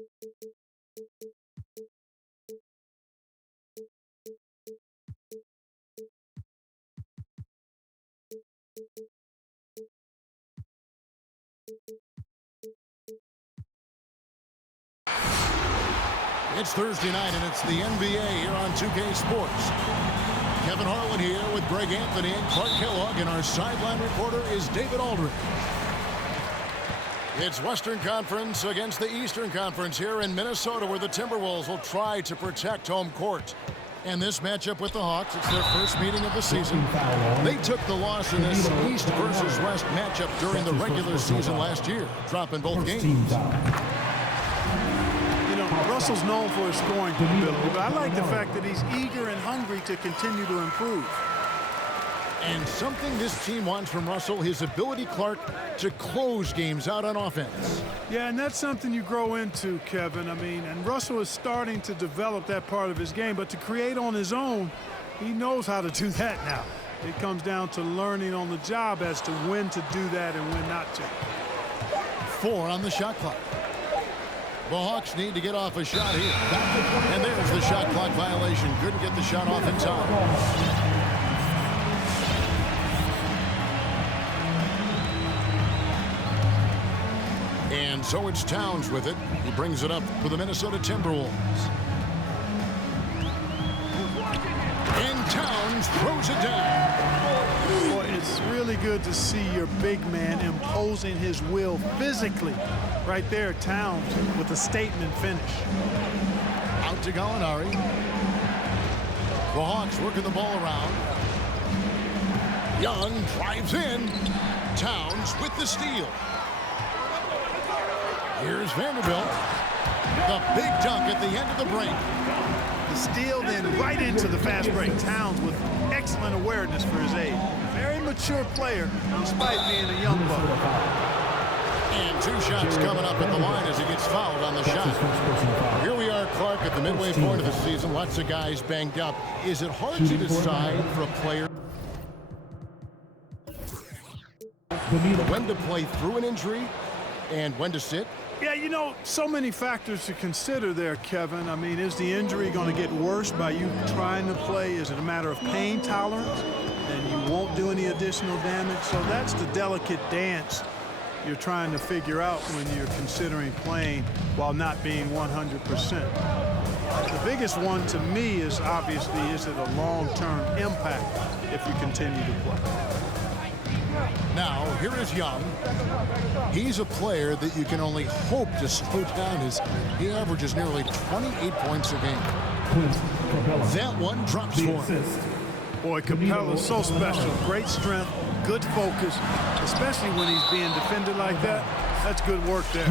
It's Thursday night, and it's the NBA here on 2K Sports. Kevin Harlan here with Greg Anthony and Clark Kellogg, and our sideline reporter is David Aldridge. It's Western Conference against the Eastern Conference here in Minnesota, where the Timberwolves will try to protect home court. And this matchup with the Hawks, it's their first meeting of the season. They took the loss in this East versus West matchup during the regular season last year, dropping both games. Russell's known for his scoring ability, but I like the fact that he's eager and hungry to continue to improve. And something this team wants from Russell, his ability, Clark, to close games out on offense. Yeah, and that's something you grow into, Kevin. And Russell is starting to develop that part of his game, but to create on his own, he knows how to do that now. It comes down to learning on the job as to when to do that and when not to. 4 on the shot clock. The Hawks need to get off a shot here. And there's the shot clock violation. Couldn't get the shot off in time. And so it's Towns with it. He brings it up for the Minnesota Timberwolves. And Towns throws it down. Boy, it's really good to see your big man imposing his will physically. Right there, Towns with a statement finish. Out to Gallinari. The Hawks working the ball around. Young drives in. Towns with the steal. Here's Vanderbilt. The big dunk at the end of the break. The steal then right into the fast break. Towns with excellent awareness for his age. Very mature player despite being a young buck. And 2 shots coming up at the line as he gets fouled on the shot. Here we are, Clark, at the midway point of the season. Lots of guys banged up. Is it hard to decide for a player when to play through an injury and when to sit? Yeah, so many factors to consider there, Kevin. Is the injury going to get worse by you trying to play? Is it a matter of pain tolerance? Then you won't do any additional damage. So that's the delicate dance you're trying to figure out when you're considering playing while not being 100%. The biggest one to me is obviously, is it a long-term impact if you continue to play? Now, here is Young. He's a player that you can only hope to slow down as he averages nearly 28 points a game. That one drops for him. Boy, Capella's so special. Great strength, good focus, especially when he's being defended like that. That's good work there.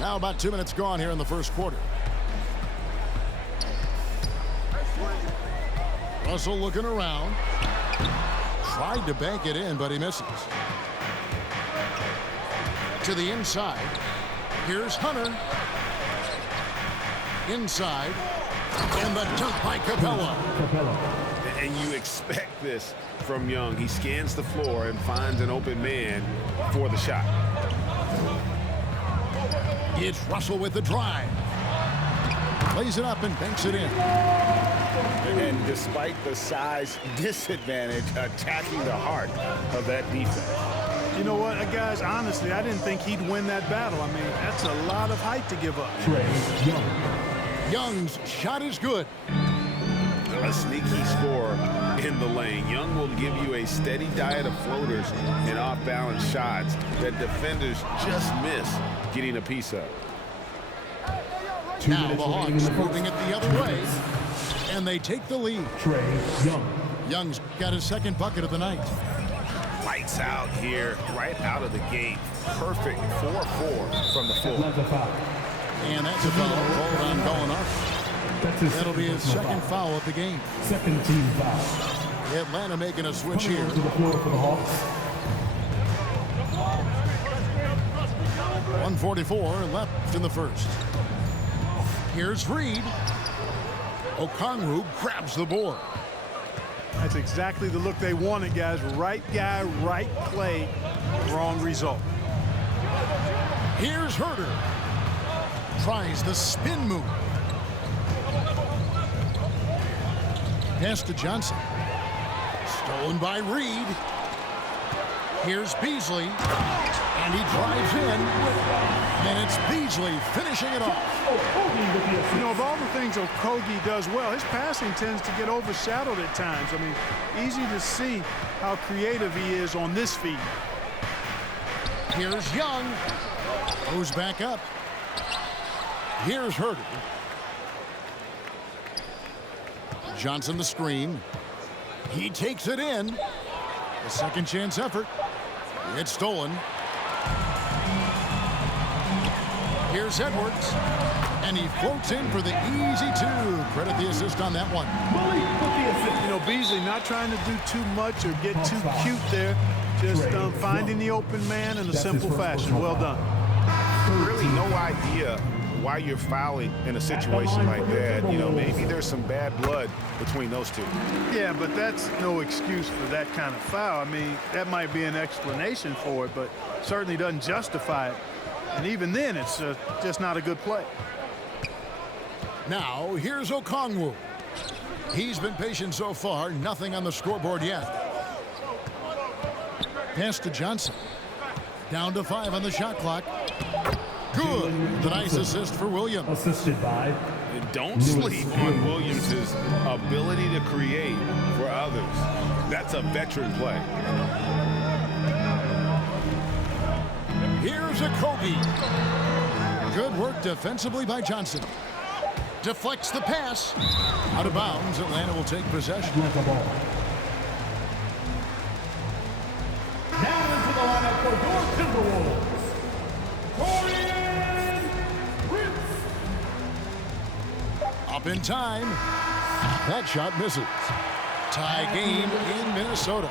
Now about 2 minutes gone here in the first quarter. Russell looking around. Tried to bank it in, but he misses. To the inside. Here's Hunter. Inside. And the dunk by Capella. And you expect this from Young. He scans the floor and finds an open man for the shot. It's Russell with the drive. Plays it up and banks it in. And despite the size disadvantage, attacking the heart of that defense. You know what, guys, honestly, I didn't think he'd win that battle. That's a lot of height to give up. Young's shot is good. A sneaky score in the lane. Young will give you a steady diet of floaters and off-balance shots that defenders just miss getting a piece of. Now the Hawks moving it the other way, and they take the lead. Young's got his second bucket of the night. Lights out here, right out of the gate. Perfect 4-4 from the floor. And that's a foul called on Gallinari. That'll be his second foul of the game. Second team foul. Atlanta making a switch here. To the floor for the Hawks. 1:44 left in the first. Here's Reed. Okongwu grabs the board. That's exactly the look they wanted, guys. Right guy, right play, wrong result. Here's Herter. Tries the spin move. Pass to Johnson. Stolen by Reed. Here's Beasley. And he drives in. And it's Beasley finishing it off. You know, of all the things Okogie does well, his passing tends to get overshadowed at times. I mean, easy to see how creative he is on this feed. Here's Young. Goes back up. Here's Herter. Johnson the screen. He takes it in. A second chance effort. It's stolen. Here's Edwards. And he floats in for the easy two. Credit the assist on that one. You know, Beasley not trying to do too much or get too cute there. Just finding the open man in a simple fashion. Well done. Really no idea why you're fouling in a situation like that. You know, maybe there's some bad blood between those two. Yeah, but that's no excuse for that kind of foul. I mean, that might be an explanation for it, but certainly doesn't justify it. And even then, it's just not a good play. Now, here's Okongwu. He's been patient so far. Nothing on the scoreboard yet. Pass to Johnson. Down to 5 on the shot clock. Good. The nice assist for Williams. Assisted by. Don't sleep on Williams' ability to create for others. That's a veteran play. Here's Okogie. Good work defensively by Johnson. Deflects the pass. Out of bounds. Atlanta will take possession. Now into the lineup for your Timberwolves. Up in time. That shot misses. Tie game in Minnesota.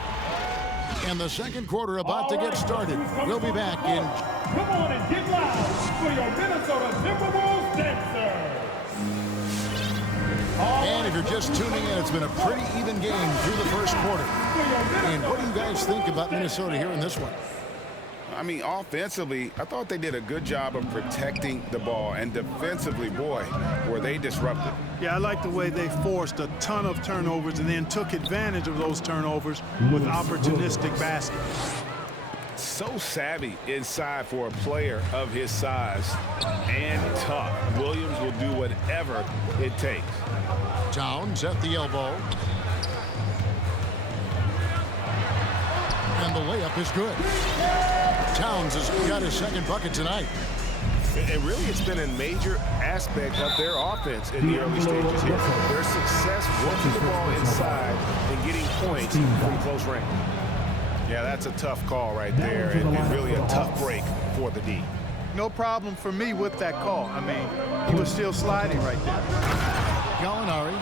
And the second quarter about to get started. We'll be back in. Come on and get loud for your Minnesota Timberwolves dancers. And if you're just tuning in, it's been a pretty even game through the first quarter. And what do you guys think about Minnesota here in this one? I mean, offensively, I thought they did a good job of protecting the ball. And defensively, boy, were they disruptive. Yeah, I like the way they forced a ton of turnovers and then took advantage of those turnovers with opportunistic baskets. So savvy inside for a player of his size and tough. Williams will do whatever it takes. Towns at the elbow. And the layup is good. Towns has got his second bucket tonight. And really, it's been a major aspect of their offense in the early stages here. Their success working the ball inside and getting points from close range. Yeah, that's a tough call right there, and really a tough break for the D. No problem for me with that call. I mean, he was still sliding right there. Gallinari.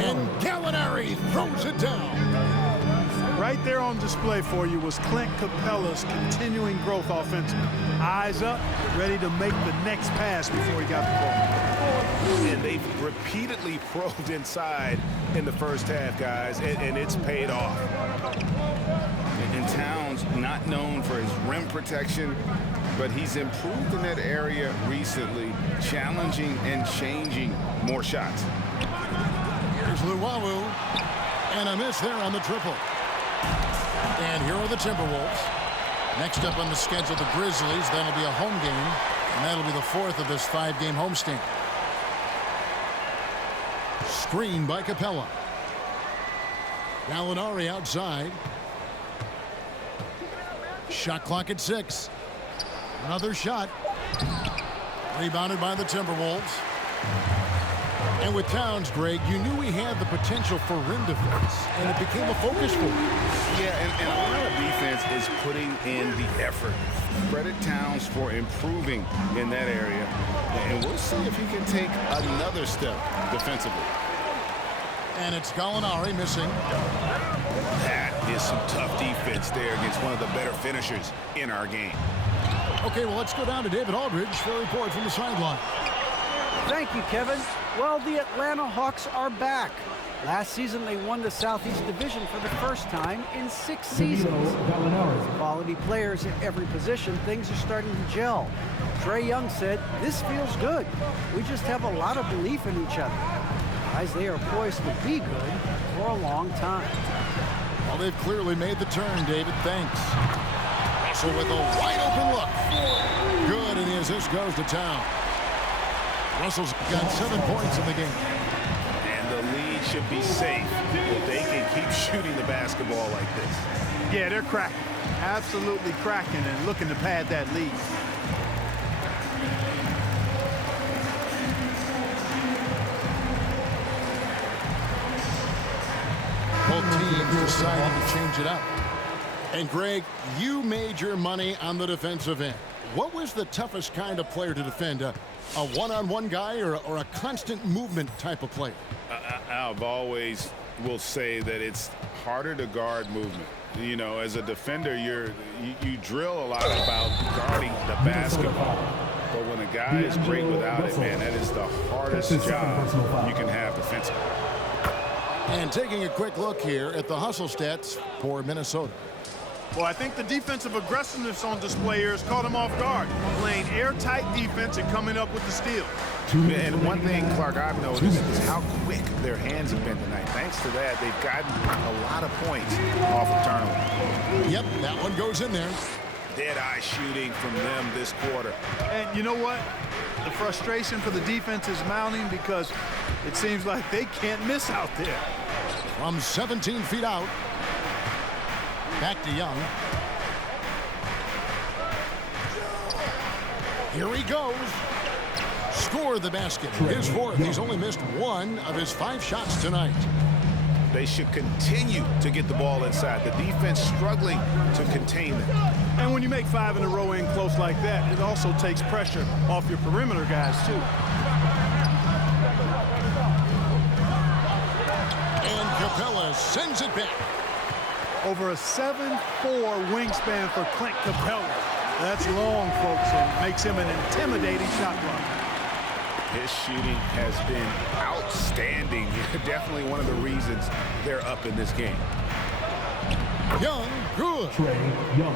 And Gallinari throws it down. Right there on display for you was Clint Capella's continuing growth offensively. Eyes up, ready to make the next pass before he got the ball. And they've repeatedly probed inside in the first half, guys, and it's paid off. And Towns, not known for his rim protection, but he's improved in that area recently, challenging and changing more shots. Here's Luwawu. And a miss there on the triple. And here are the Timberwolves. Next up on the schedule, the Grizzlies. That'll be a home game, and that'll be the fourth of this 5-game homestand. Screen by Capella. Gallinari outside. Shot clock at 6. Another shot. Rebounded by the Timberwolves. And with Towns, Greg, you knew he had the potential for rim defense, and it became a focus for him. Yeah, and a lot of defense is putting in the effort. Credit Towns for improving in that area, and we'll see if he can take another step defensively. And it's Gallinari missing. That is some tough defense there against one of the better finishers in our game. Okay, well, let's go down to David Aldridge for a report from the sideline. Thank you, Kevin. Well, the Atlanta Hawks are back. Last season, they won the Southeast Division for the first time in 6 seasons. Quality players at every position, things are starting to gel. Trae Young said, "This feels good. We just have a lot of belief in each other." Guys, they are poised to be good for a long time. Well, they've clearly made the turn, David. Thanks. Russell with a wide-open look. Good, and the assist goes to town. Russell's got 7 points in the game. And the lead should be safe if they can keep shooting the basketball like this. Yeah, they're cracking. Absolutely cracking and looking to pad that lead. Both teams decided to change it up. And Greg, you made your money on the defensive end. What was the toughest kind of player to defend? A one-on-one guy or a constant movement type of player? I've always will say that it's harder to guard movement. You know, as a defender, you drill a lot about guarding the basketball. But when a guy is great without it, man, that is the hardest job you can have defensively. And taking a quick look here at the hustle stats for Minnesota. Well, I think the defensive aggressiveness on display here has caught him off guard, playing airtight defense and coming up with the steal. And one thing, Clark, I've noticed is how quick their hands have been tonight. Thanks to that, they've gotten a lot of points off of turnover. Yep, that one goes in there. Dead-eye shooting from them this quarter. And you know what? The frustration for the defense is mounting because it seems like they can't miss out there. From 17 feet out. Back to Young. Here he goes. Score the basket. His fourth. He's only missed 1 of his 5 shots tonight. They should continue to get the ball inside. The defense struggling to contain them. And when you make 5 in a row in close like that, it also takes pressure off your perimeter guys, too. And Capella sends it back. Over a 7'4" wingspan for Clint Capella. That's long, folks, and makes him an intimidating shot blocker. His shooting has been outstanding. Definitely one of the reasons they're up in this game. Young, good. Trae Young.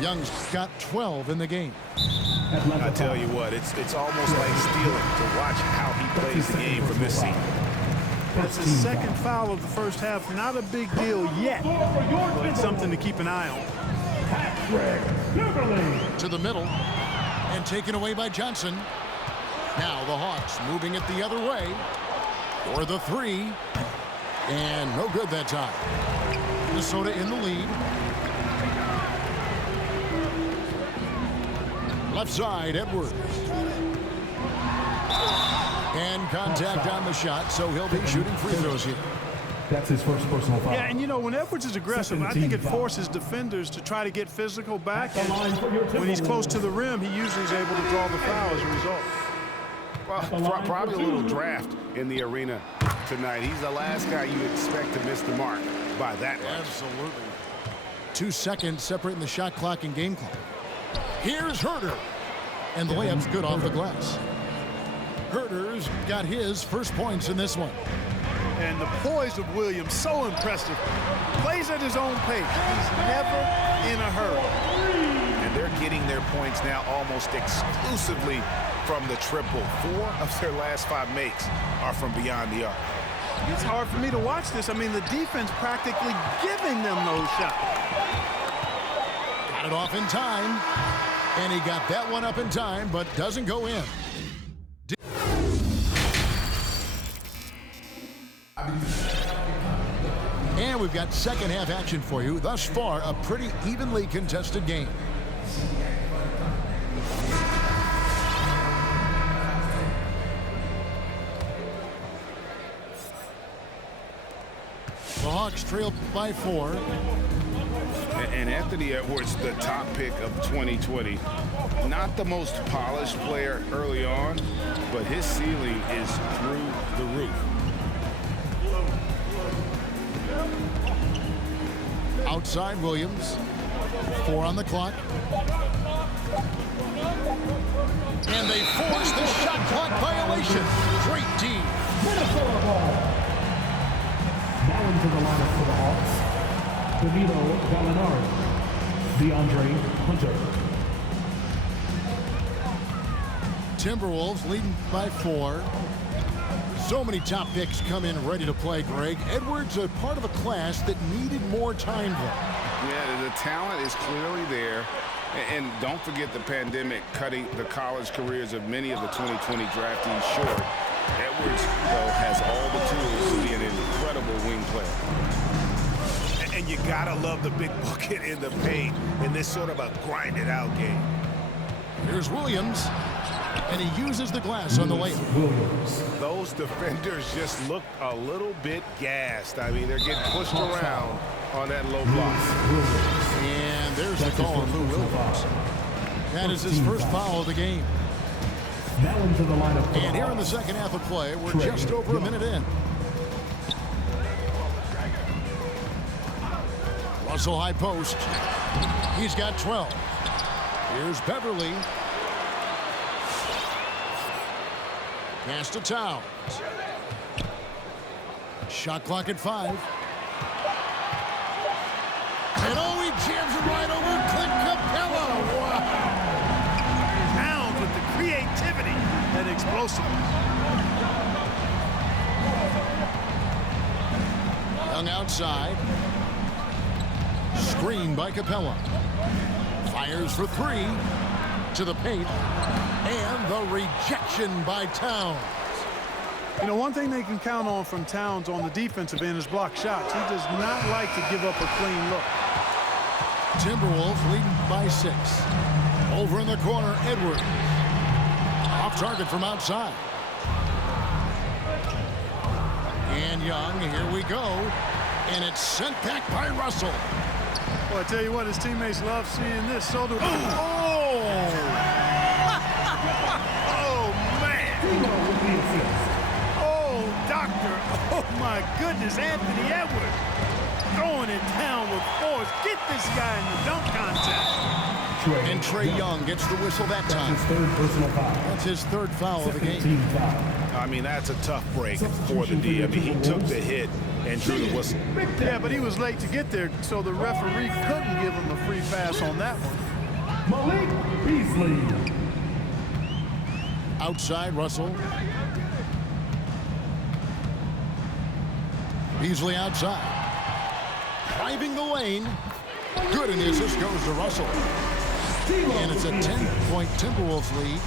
Young's got 12 in the game. I tell you what, it's almost like stealing to watch how he plays the game from this season. That's his second foul of the first half. Not a big deal yet, but it's something to keep an eye on. To the middle and taken away by Johnson. Now the Hawks moving it the other way for the 3. And no good that time. Minnesota in the lead. Left side, Edwards. And contact on the shot, so he'll be shooting free throws here. That's his first personal foul. Yeah, and you know, when Edwards is aggressive, I think it forces defenders to try to get physical back. And when he's close to the rim, he usually is able to draw the foul as a result. Well, probably a little draft in the arena tonight. He's the last guy you expect to miss the mark by that much. Absolutely. 2 seconds separating the shot clock and game clock. Here's Herter. And the layup's good off the glass. Herter's got his first points in this one. And the poise of Williams, so impressive. Plays at his own pace. He's never in a hurry. And they're getting their points now almost exclusively from the triple. 4 of their last 5 makes are from beyond the arc. It's hard for me to watch this. I mean, the defense practically giving them those shots. Got it off in time. And he got that one up in time, but doesn't go in. And we've got second half action for you. Thus far, a pretty evenly contested game. The Hawks trail by 4. And Anthony Edwards, the top pick of 2020. Not the most polished player early on, but his ceiling is through the roof. Outside Williams. 4 on the clock. And they force the shot clock violation. Great team. Minnesota ball. Now into the lineup for the Hawks, Danilo Gallinari, DeAndre Hunter. Timberwolves leading by 4. So many top picks come in ready to play, Greg. Edwards a part of a class that needed more time, though. Yeah, the talent is clearly there. And don't forget the pandemic cutting the college careers of many of the 2020 draftees short. Edwards, though, has all the tools to be an incredible wing player. And you gotta love the big bucket in the paint in this sort of a grinded-out game. Here's Williams, and he uses the glass on the layup. Williams. Those defenders just look a little bit gassed. I mean, they're getting pushed around on that low block. And there's the call on Lou Williams. That is his first foul of the game. Now into the lineup for And the here in the Hawks, second half of play, we're just over a minute in. Russell high post. He's got 12. Here's Beverly. Pass to Towns. Shot clock at 5. And oh, he jams it right over Clint Capella. Wow. Towns with the creativity and explosiveness. Young outside. Screen by Capella. Fires for 3 to the paint. And the rejection by Towns. You know, one thing they can count on from Towns on the defensive end is block shots. He does not like to give up a clean look. Timberwolves leading by 6. Over in the corner, Edwards. Off target from outside. And Young, here we go. And it's sent back by Russell. Well, I tell you what, his teammates love seeing this. So do. Oh! Oh, man. Oh, doctor. Oh, my goodness, Anthony Edwards. Throwing it down with force. Get this guy in the dunk contest. And Trae Young gets the whistle that time. His third personal foul. That's his third foul of the game. Team foul. I mean, that's a tough break for the D. I mean, he took the hit and drew the whistle. Yeah, but he was late to get there, so the referee couldn't give him a free pass on that one. Malik Beasley. Outside, Russell. Beasley outside. Driving the lane. Good, and the assist goes to Russell. And it's a 10-point Timberwolves lead.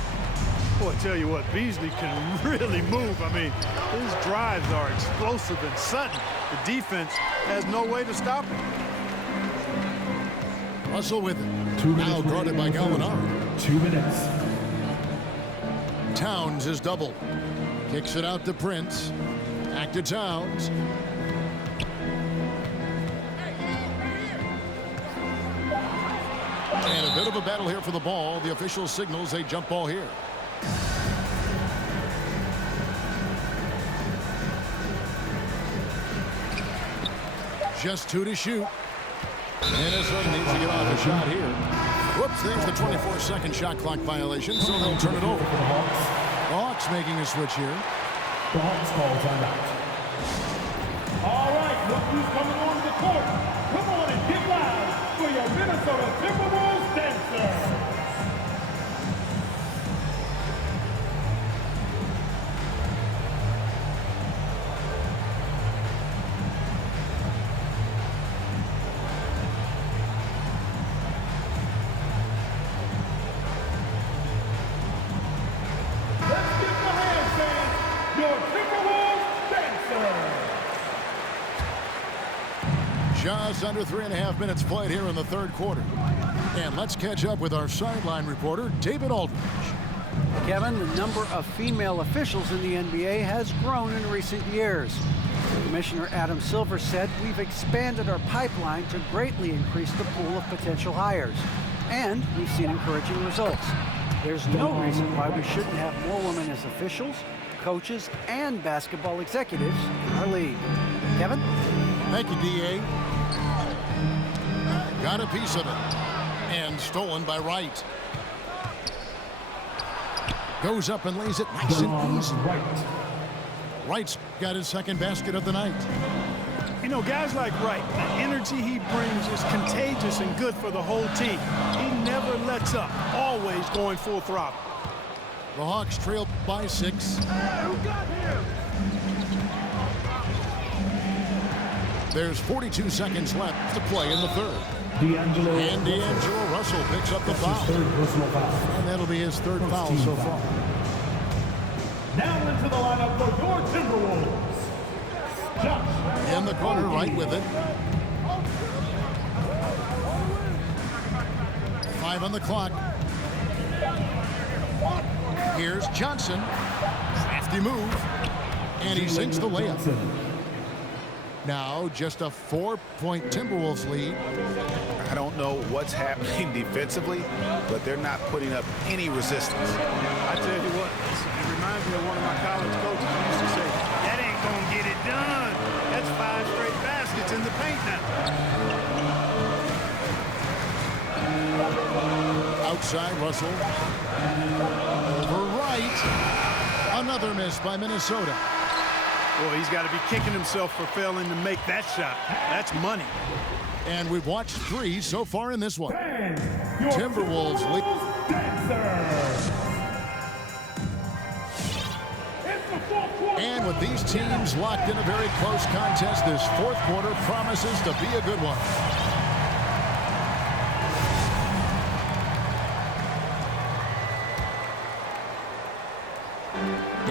Boy, I tell you what, Beasley can really move. I mean, his drives are explosive and sudden. The defense has no way to stop him. Russell with it. 2 minutes Now guarded by Gallinari. 2 minutes. Towns is doubled. Kicks it out to Prince. Back to Towns. And a bit of a battle here for the ball. The official signals a jump ball here. Just 2 to shoot. Minnesota needs to get off a shot here. Whoops, there's the 24-second shot clock violation, so they'll turn it over. For the Hawks. The Hawks making a switch here. The Hawks call timeout. All right, look who's coming on the court. Come on and get loud for your Minnesota Timberwolves dancer. Let's give the hand, fans, your Timberwolves dancer. Just under 3.5 minutes played here in the third quarter. And let's catch up with our sideline reporter, David Aldridge. Kevin, the number of female officials in the NBA has grown in recent years. Commissioner Adam Silver said, "We've expanded our pipeline to greatly increase the pool of potential hires. And we've seen encouraging results. There's no reason why we shouldn't have more women as officials, coaches, and basketball executives in our league." Kevin? Thank you, D.A. Got a piece of it. And stolen by Wright. Goes up and lays it nice and easy. Right. Wright's got his second basket of the night. You know, guys like Wright, the energy he brings is contagious and good for the whole team. He never lets up, always going full throttle. The Hawks trail by 6. There's 42 seconds left to play in the third. And D'Angelo Russell picks up the foul. And that'll be his third foul so far. Now into the lineup for your Timberwolves. Josh. In the corner, right with it. 5 on the clock. Here's Johnson. Crafty move. And he sinks the layup. Now just a 4-point Timberwolves lead. I don't know what's happening defensively, but they're not putting up any resistance. I tell you what, it reminds me of one of my college coaches who used to say, that ain't gonna get it done. That's 5 straight baskets in the paint now. Outside Russell. Over Wright. Another miss by Minnesota. Boy, he's got to be kicking himself for failing to make that shot. That's money. And we've watched 3 so far in this one. Your Timberwolves lead. Dancer. And with these teams locked in a very close contest, this fourth quarter promises to be a good one.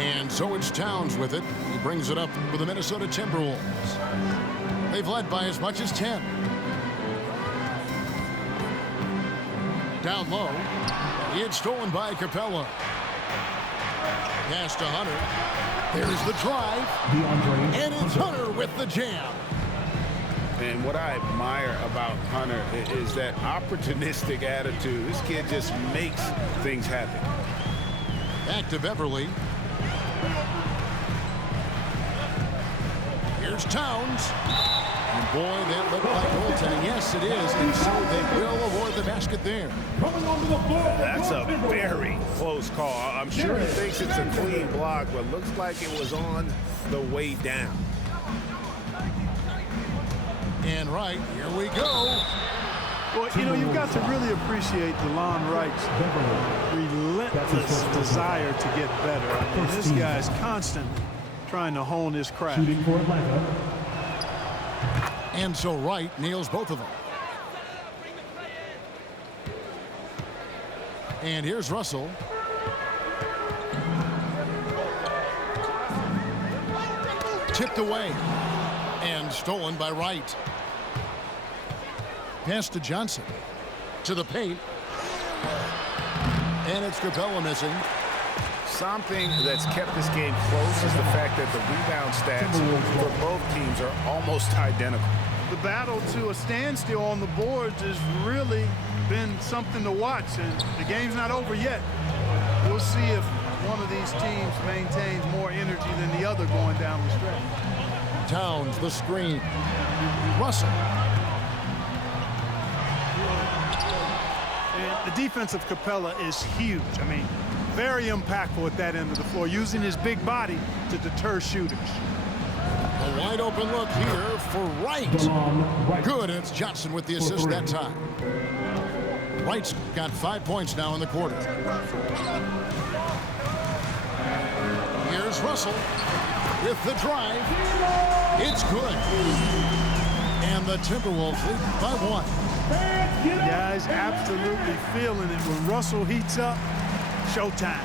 And so it's Towns with it. He brings it up for the Minnesota Timberwolves. They've led by as much as 10. Down low. It's stolen by Capella. Pass to Hunter. There's the drive. And it's Hunter with the jam. And what I admire about Hunter is that opportunistic attitude. This kid just makes things happen. Back to Beverly. Here's Towns. And boy, that looked like goaltending. Yes, it is. And so they will award the basket there. That's a very close call. I'm sure he thinks it's a clean block, but looks like it was on the way down. And right, here we go. Well, you know, you've got to really appreciate DeLon Wright's relentless desire to get better. I mean, this guy's constantly trying to hone his craft. And so Wright nails both of them. And here's Russell. Tipped away. And stolen by Wright. Pass to Johnson. To the paint. And it's Capella missing. Something that's kept this game close is the fact that the rebound stats for both teams are almost identical. The battle to a standstill on the boards has really been something to watch, and the game's not over yet. We'll see if one of these teams maintains more energy than the other going down the stretch. Towns, the screen. Russell. And the defense of Capella is huge. I mean, very impactful at that end of the floor, using his big body to deter shooters. A wide open look here for Wright. Good, and it's Johnson with the assist that time. Wright's got 5 points now in the quarter. Here's Russell with the drive. It's good. And the Timberwolves lead by 1. Guys absolutely feeling it. When Russell heats up, showtime.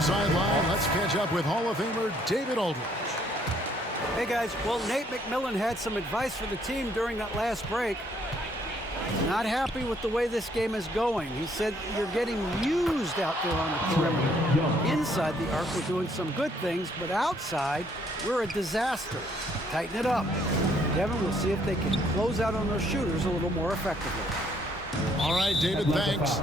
the sideline. Let's catch up with Hall of Famer David Aldridge. Hey, guys. Well, Nate McMillan had some advice for the team during that last break. Not happy with the way this game is going. He said you're getting used out there on the perimeter. Inside the arc, we're doing some good things, but outside, we're a disaster. Tighten it up. Kevin, we'll see if they can close out on those shooters a little more effectively. All right, David, thanks.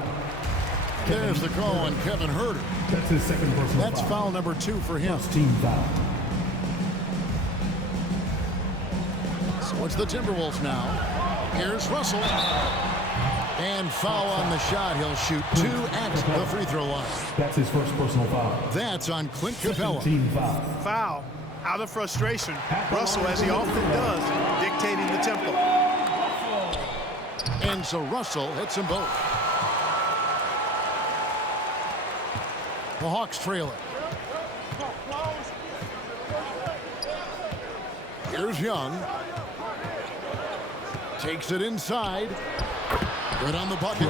There's the call on Kevin Huerter. That's his second personal That's foul number 2 for him. First team foul. So it's the Timberwolves now. Here's Russell. And foul on the shot. He'll shoot 2 at the free throw line. That's his first personal foul. That's on Clint Capella. Team foul. Foul. Out of frustration, Russell, as he often does, dictating the tempo. And so Russell hits them both. The Hawks trail it. Here's Young. Takes it inside. Good on the bucket.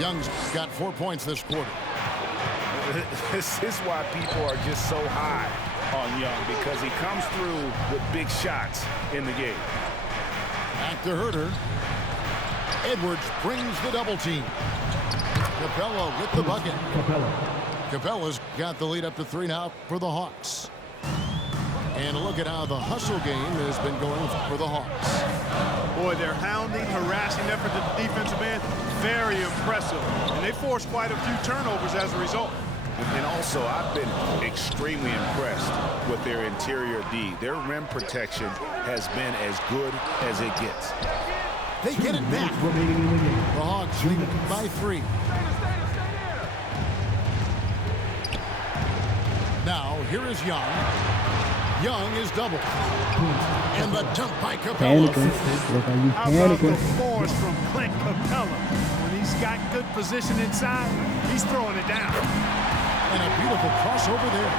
Young's got 4 points this quarter. This is why people are just so high on Young, because he comes through with big shots in the game. Back to Huerter. Edwards brings the double team. Capella with the bucket. Capella's got the lead up to 3 now for the Hawks. And look at how the hustle game has been going for the Hawks. Boy, their hounding, harassing effort at the defensive end, very impressive. And they forced quite a few turnovers as a result. And also, I've been extremely impressed with their interior D. Their rim protection has been as good as it gets. They get it back. The Hawks lead by 3. Now, here is Young. Young is double. And the dunk by Capella. How about the force from Clint Capella? When he's got good position inside, he's throwing it down. And a beautiful crossover there.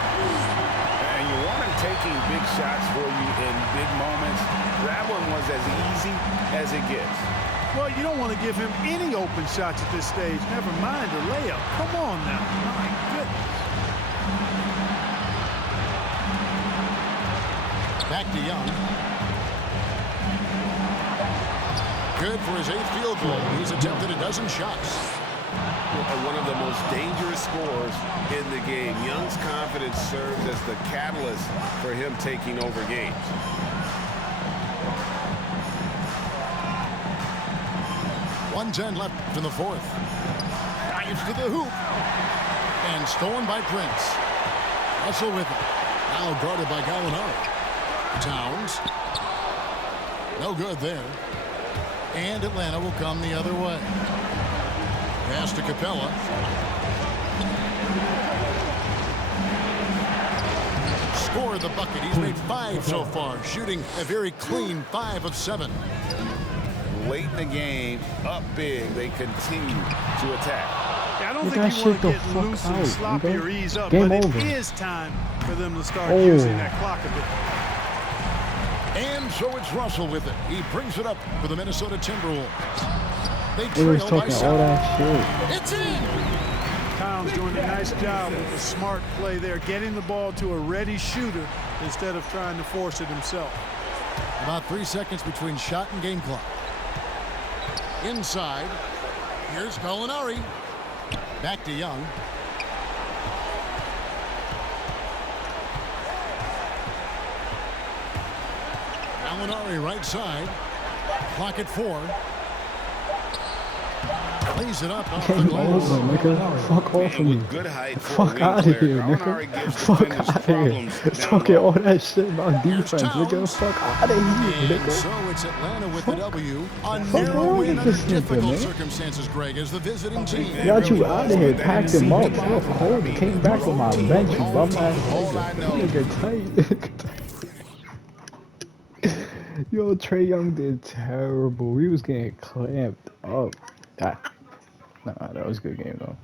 And you want him taking big shots for you in big moments. That one was as easy as it gets. Well, you don't want to give him any open shots at this stage. Never mind a layup. Come on now. My goodness. Back to Young. Good for his 8th field goal. He's attempted a dozen shots. One of the most dangerous scorers in the game. Young's confidence served as the catalyst for him taking over games. .110 left in the 4th. Drives to the hoop. And stolen by Prince. Russell with it. Now guarded by Gallinari. Towns. No good there. And Atlanta will come the other way. Pass to Capella. Score the bucket. He's made 5 so far, shooting a very clean 5 of 7. Late in the game, up big, they continue to attack. Yeah, I don't think you want to get loose and sloppy or ease up, but it is time for them to start using that clock a bit. And so it's Russell with it. He brings it up for the Minnesota Timberwolves. They trail by 7. It's in! Towns doing a nice job with a smart play there, getting the ball to a ready shooter instead of trying to force it himself. About 3 seconds between shot and game clock. Inside. Here's Gallinari. Back to Young. Gallinari right side. Clock at 4. Plays it up off the glass. Fuck off of me. Good height for Fuck out of here, nigga. Fuck out of here. Talking all that shit about defense, nigga. Fuck out of here, And nigga. so it's Atlanta with the W. A narrow win under difficult circumstances, Greg, as the visiting team. Got you out of here, packed him up, cold, came back on my bench, you bum ass nigga. Yo, Trae Young did terrible. We was getting clamped up. Nah, that was a good game though.